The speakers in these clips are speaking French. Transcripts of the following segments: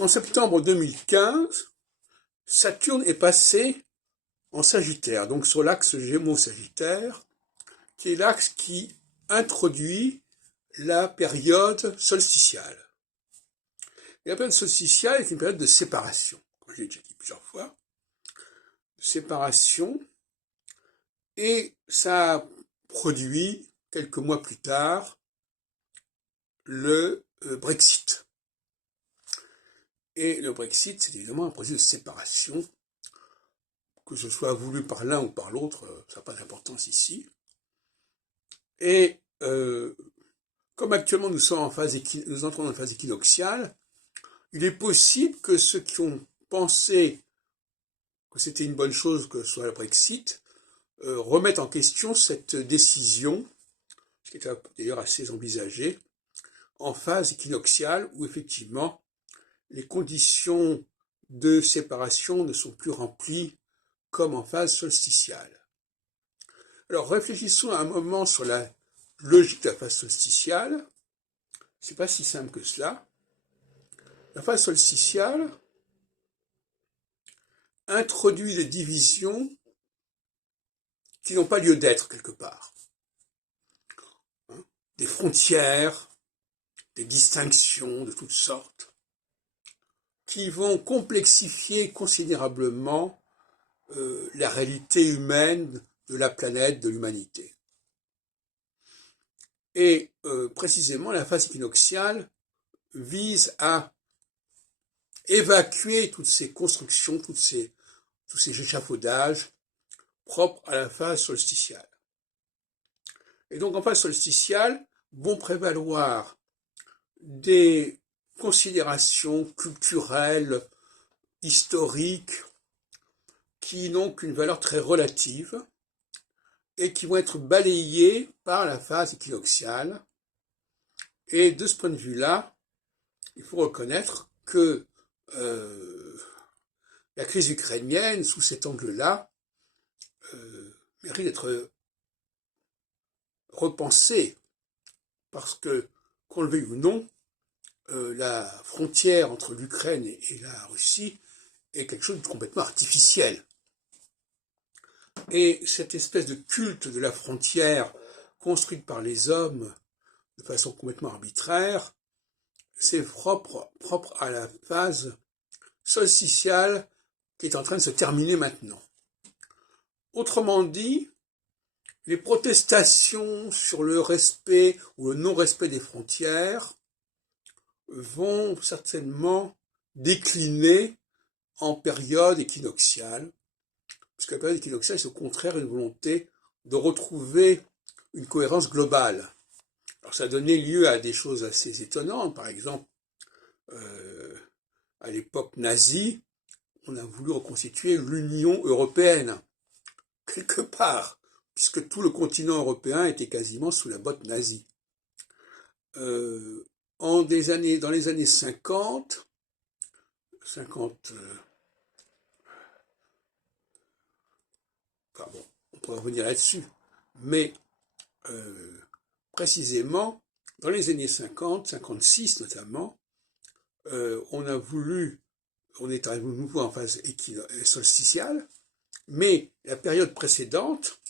En septembre 2015, Saturne est passé en Sagittaire, donc sur l'axe Gémeaux-Sagittaire, qui est l'axe qui introduit la période solsticiale. Et la période solsticiale est une période de séparation, comme je l'ai déjà dit plusieurs fois, séparation, et ça produit, quelques mois plus tard, le Brexit. Et le Brexit, c'est évidemment un processus de séparation, que ce soit voulu par l'un ou par l'autre, ça n'a pas d'importance ici. Et comme actuellement nous entrons dans une phase équinoxiale, il est possible que ceux qui ont pensé que c'était une bonne chose que ce soit le Brexit remettent en question cette décision, ce qui est d'ailleurs assez envisagé, en phase équinoxiale où effectivement les conditions de séparation ne sont plus remplies comme en phase solsticiale. Alors réfléchissons un moment sur la logique de la phase solsticiale. C'est pas si simple que cela. La phase solsticiale introduit des divisions qui n'ont pas lieu d'être quelque part. Des frontières, des distinctions de toutes sortes, qui vont complexifier considérablement la réalité humaine de la planète, de l'humanité. Et précisément, la phase équinoxiale vise à évacuer toutes ces constructions, tous ces échafaudages propres à la phase solsticiale. Et donc, en phase solsticiale, vont prévaloir des considérations culturelles, historiques, qui n'ont qu'une valeur très relative et qui vont être balayées par la phase équinoxiale. Et de ce point de vue-là, il faut reconnaître que la crise ukrainienne, sous cet angle-là, mérite d'être repensée, parce que, qu'on le veuille ou non, la frontière entre l'Ukraine et la Russie est quelque chose de complètement artificiel. Et cette espèce de culte de la frontière construite par les hommes de façon complètement arbitraire, c'est propre à la phase solsticiale qui est en train de se terminer maintenant. Autrement dit, les protestations sur le respect ou le non-respect des frontières vont certainement décliner en période équinoxiale, puisque la période équinoxiale, c'est au contraire une volonté de retrouver une cohérence globale. Alors ça a donné lieu à des choses assez étonnantes. Par exemple, à l'époque nazie, on a voulu reconstituer l'Union européenne, quelque part, puisque tout le continent européen était quasiment sous la botte nazie. Dans les années 50, enfin bon, on pourrait revenir là-dessus, mais précisément, dans les années 50, 56 notamment, on est arrivé de nouveau en phase solsticiale, mais la période précédente,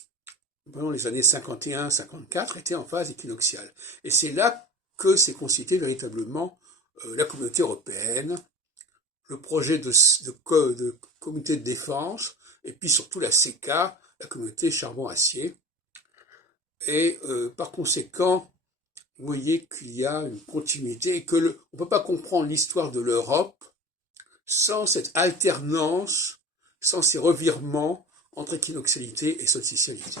pendant les années 51-54, était en phase équinoxiale. Et c'est là que s'est constituée véritablement la communauté européenne, le projet de communauté de défense, et puis surtout la CECA, la communauté charbon-acier. Et par conséquent, vous voyez qu'il y a une continuité et qu'on ne peut pas comprendre l'histoire de l'Europe sans cette alternance, sans ces revirements entre équinoxialité et solsticialité.